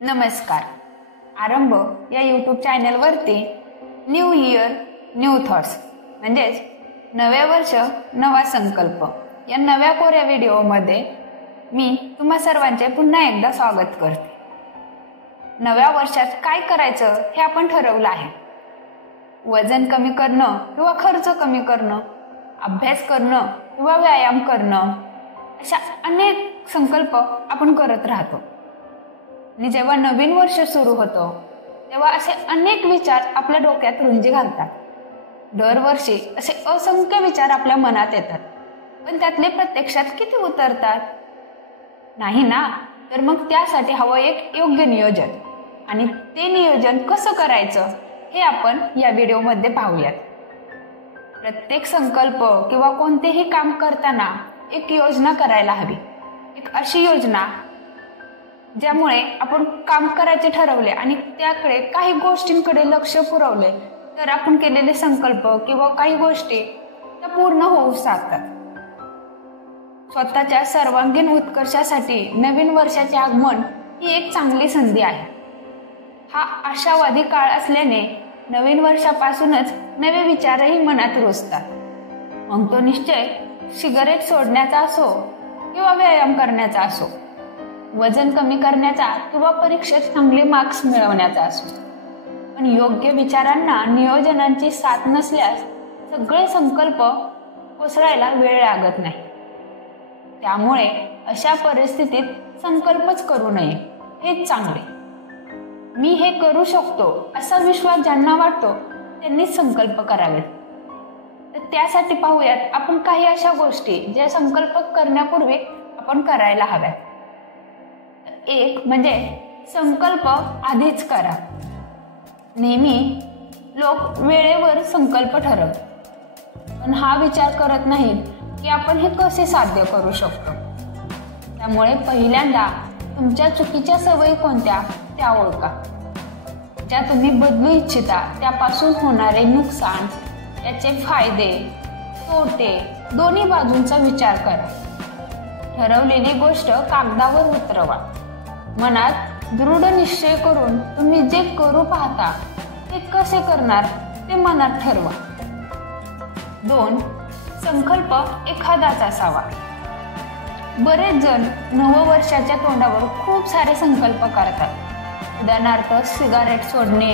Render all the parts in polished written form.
नमस्कार. आरंभ या यूट्यूब चॅनलवरती न्यू इयर न्यू थॉट्स म्हणजेच नवे वर्ष नवा संकल्प या नव्या कोऱ्या व्हिडिओमध्ये मी तुम्हा सर्वांचे पुन्हा एकदा स्वागत करते. नव्या वर्षात काय करायचं हे आपण ठरवलं आहे. वजन कमी करणं किंवा खर्च कमी करणं, अभ्यास करणं किंवा व्यायाम करणं, अशा अनेक संकल्प आपण करत राहतो. आणि जेव्हा नवीन वर्ष सुरू होतो तेव्हा असे अनेक विचार आपल्या डोक्यात रुंजी घालतात. दरवर्षी असे असंख्य विचार आपल्या मनात येतात, पण त्यातले प्रत्यक्षात किती उतरतात? नाही ना. तर मग त्यासाठी हवं एक योग्य नियोजन, आणि ते नियोजन कसं करायचं हे आपण या व्हिडिओमध्ये पाहूयात. प्रत्येक संकल्प किंवा कोणतेही काम करताना एक योजना करायला हवी. एक अशी योजना ज्यामुळे आपण काम करायचे ठरवले आणि त्याकडे काही गोष्टींकडे लक्ष पुरवले तर आपण केलेले संकल्प किंवा काही गोष्टी त्या पूर्ण होऊ शकतात. स्वतःच्या सर्वांगीण उत्कर्षासाठी नवीन वर्षाचे आगमन ही एक चांगली संधी आहे. हा आशावादी काळ असल्याने नवीन वर्षापासूनच नवे विचारही मनात रुजतात. मग तो निश्चय सिगारेट सोडण्याचा असो किंवा व्यायाम करण्याचा असो, वजन कमी करण्याचा किंवा परीक्षेत चांगले मार्क्स मिळवण्याचा असो. पण योग्य विचारांना नियोजनांची साथ नसल्यास सगळे संकल्प कोसळायला वेळ लागत नाही. त्यामुळे अशा परिस्थितीत संकल्पच करू नये हेच चांगले. मी हे करू शकतो असा विश्वास ज्यांना वाटतो त्यांनी संकल्प करावेत. तर त्यासाठी पाहूयात आपण काही अशा गोष्टी ज्या संकल्प करण्यापूर्वी आपण करायला हव्यात. एक म्हणजे संकल्प आधीच करा. नेहमी लोक वेळेवर संकल्प ठरवतात, पण हा विचार करत नाहीत की आपण हे कसे साध्य करू शकतो. त्यामुळे पहिल्यांदा तुमच्या चुकीच्या सवयी कोणत्या त्या ओळखा. ज्या तुम्ही बदलू इच्छिता त्यापासून होणारे नुकसान, त्याचे फायदे तोटे दोन्ही बाजूंचा विचार करा. ठरवलेली गोष्ट कागदावर उतरवा. मनात दृढ निश्चय करून तुम्ही जे करू पाहता ते कसे करणार ते मनात ठरवा. 2. संकल्प एखादाच असावा. बरेच जण नववर्षाच्या तोंडावर खूप सारे संकल्प करतात. उदाहरणार्थ सिगारेट सोडणे,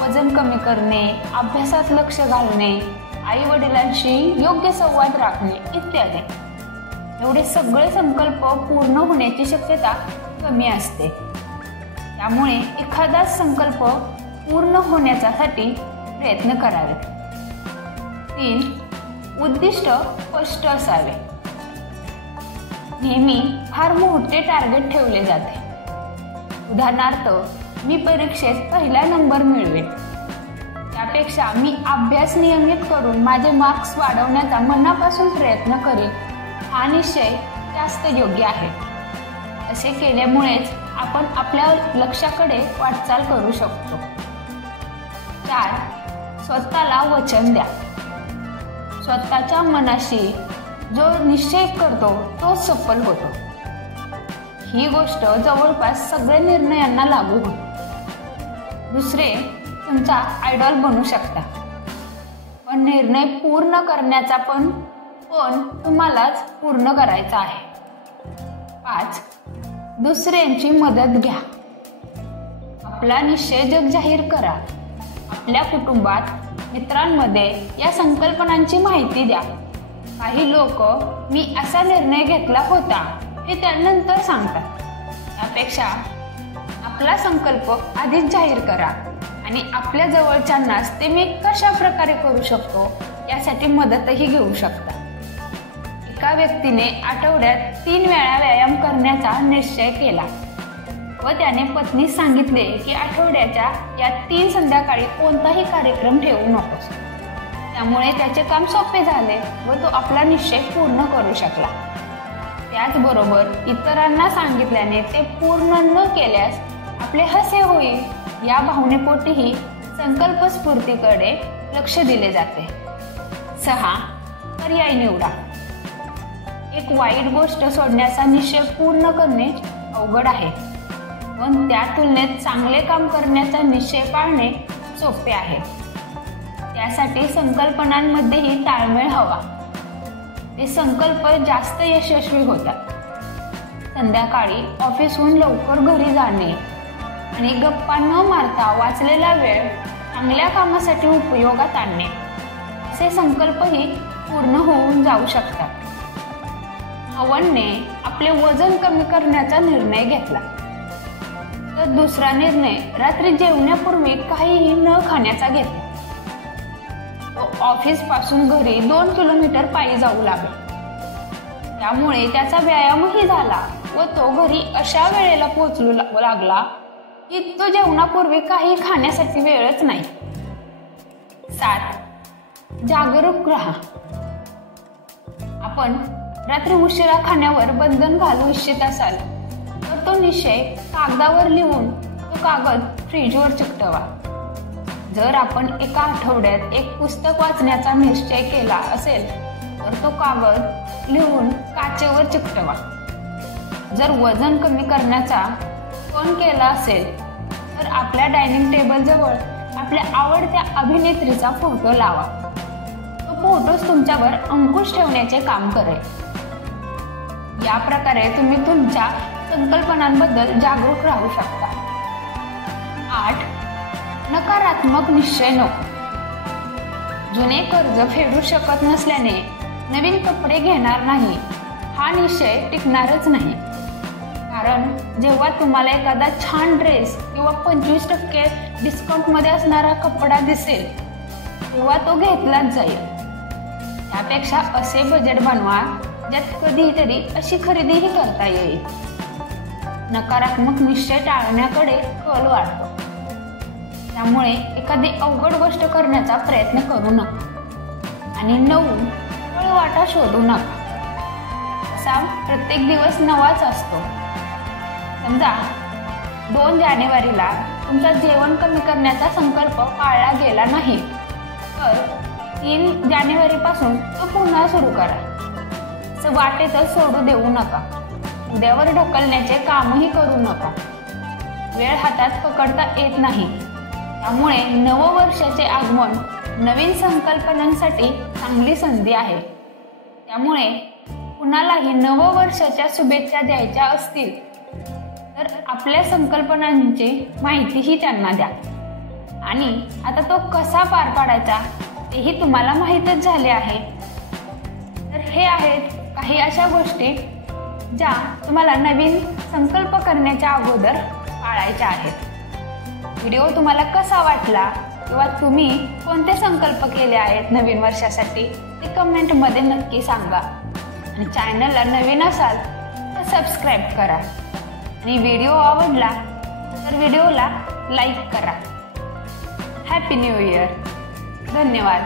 वजन कमी करणे, अभ्यासात लक्ष घालणे, आई वडिलांशी योग्य संवाद राखणे इत्यादी. एवढे सगळे संकल्प पूर्ण होण्याची शक्यता कमी असते. त्यामुळे एखादाच संकल्प पूर्ण होण्यासाठी प्रयत्न करावे. 3. उद्दिष्ट स्पष्ट असावे. नेहमी फार मोठे टार्गेट ठेवले जाते. उदाहरणार्थ, मी परीक्षेत पहिला नंबर मिळवेन, त्यापेक्षा मी अभ्यास नियमित करून माझे मार्क्स वाढवण्याचा मनापासून प्रयत्न करेन हा निश्चय जास्त योग्य आहे. असे केल्यामुळेच आपण आपल्या लक्ष्याकडे वाटचाल करू शकतो. 4. स्वतःला वचन द्या. स्वतःच्या मनाशी जो निश्चय करतो तो सफल होतो. ही गोष्ट जवळपास सगळ्या निर्णयांना लागू होते. दुसरे तुमचा आयडॉल बनू शकता, पण निर्णय पूर्ण करण्याचा पण तुम्हालाच पूर्ण करायचा आहे. 5. दुसऱ्यांची मदत घ्या. आपला निश्चय जग जाहीर करा. आपल्या कुटुंबात, मित्रांमध्ये या संकल्पनांची माहिती द्या. काही लोक मी असा निर्णय घेतला होता हे त्यानंतर सांगतात. त्यापेक्षा आपला संकल्प आधीच जाहीर करा आणि आपल्या जवळच्यांनाच ते मी कशा प्रकारे करू शकतो यासाठी मदतही घेऊ शकता. एका व्यक्तीने आठवड्यात 3 वेळा व्यायाम करण्याचा निश्चय केला व त्याने पत्नीस सांगितले की आठवड्याच्या या 3 संध्याकाळी कोणताही कार्यक्रम ठेवू नकोस. त्यामुळे त्याचे काम सोपे झाले व तो आपला निश्चय पूर्ण करू शकला. त्याचबरोबर इतरांना सांगितल्याने ते पूर्ण न केल्यास आपले हसे होईल या भावनेपोटीही संकल्पस्फूर्तीकडे लक्ष दिले जाते. 6. पर्याय निवडा. एक वाईट गोष्ट सोडण्याचा निश्चय पूर्ण करणे अवघड आहे, पण त्या तुलनेत चांगले काम करण्याचा निश्चय पाळणे सोपे आहे. त्यासाठी संकल्पनांमध्येही ताळमेळ हवा. ते संकल्प जास्त यशस्वी होतात. संध्याकाळी ऑफिसहून लवकर घरी जाणे आणि गप्पा न मारता वाचलेला वेळ चांगल्या कामासाठी उपयोगात आणणे असे संकल्पही पूर्ण होऊन जाऊ शकतात. पवनने आपले वजन कमी करण्याचा निर्णय घेतला, तर दुसरा निर्णय रात्री जेवण्यापूर्वी काहीही न खाण्याचा घेतला. तो ऑफिस पासून घरी 2 किलोमीटर पायी जाऊ लागला. त्यामुळे त्याचा व्यायामही झाला व तो घरी अशा वेळेला पोहोचू लागला की तो जेवणापूर्वी काही खाण्यासाठी वेळच नाही. 7. जागरूक राहा. आपण रात्री उशिरा खाण्यावर बंधन घालू इच्छित असाल तर तो निश्चय कागदावर लिहून तो कागद फ्रीजवर चिकटवा. जर आपण एका आठवड्यात एक पुस्तक वाचण्याचा निश्चय केला असेल तर तो कागद लिहून काचेवर चिकटवा. जर वजन कमी करण्याचा पण केला असेल तर आपल्या डायनिंग टेबल जवळ आपल्या आवडत्या अभिनेत्रीचा फोटो लावा. तो फोटोच तुमच्यावर अंकुश ठेवण्याचे काम करेल. या प्रकारे तुम्ही तुमच्या संकल्पनांबद्दल जागरूक राहू शकता. 8. नकारात्मक निश्चय नको. जुने कर्ज फेडू शकत नसल्याने नवीन कपडे घेणार नाही हा निश्चय टिकणारच नाही. कारण जेव्हा तुम्हाला एखादा छान ड्रेस किंवा 25% डिस्काउंटमध्ये असणारा कपडा दिसेल तेव्हा तो घेतलाच जाईल. त्यापेक्षा असे बजेट बनवा ज्यात कधीतरी अशी खरेदीही करता येईल. नकारात्मक निश्चय टाळण्याकडे कल वाढतो. त्यामुळे एखादी अवघड गोष्ट करण्याचा प्रयत्न करू नका आणि नवीन पळवाटा शोधू नका. असा प्रत्येक दिवस नवाच असतो. समजा 2 जानेवारीला तुमचा जेवण कमी करण्याचा संकल्प पाळला गेला नाही तर 3 जानेवारीपासून तो पुन्हा सुरू करा. असं वाटेतच सोडू देऊ नका. उद्यावर ढकलण्याचे कामही करू नका. वेळ हातात पकडता येत नाही. त्यामुळे नववर्षाचे आगमन नवीन संकल्पनांसाठी चांगली संधी आहे. त्यामुळे कुणालाही नववर्षाच्या शुभेच्छा द्यायच्या असतील तर आपल्या संकल्पनांची माहितीही त्यांना द्या. आणि आता तो कसा पार पाडायचा तेही तुम्हाला माहीतच झाले आहे. तर हे आहेत काही अशा गोष्टी ज्या तुम्हाला नवीन संकल्प करण्याच्या अगोदर पाळायच्या आहेत. व्हिडिओ तुम्हाला कसा वाटला किंवा तुम्ही कोणते संकल्प केले आहेत नवीन वर्षासाठी ते कमेंटमध्ये नक्की सांगा. आणि चॅनलला नवीन असाल तर सबस्क्राईब करा. आणि व्हिडिओ आवडला तर व्हिडिओला लाईक करा. Happy new year. धन्यवाद.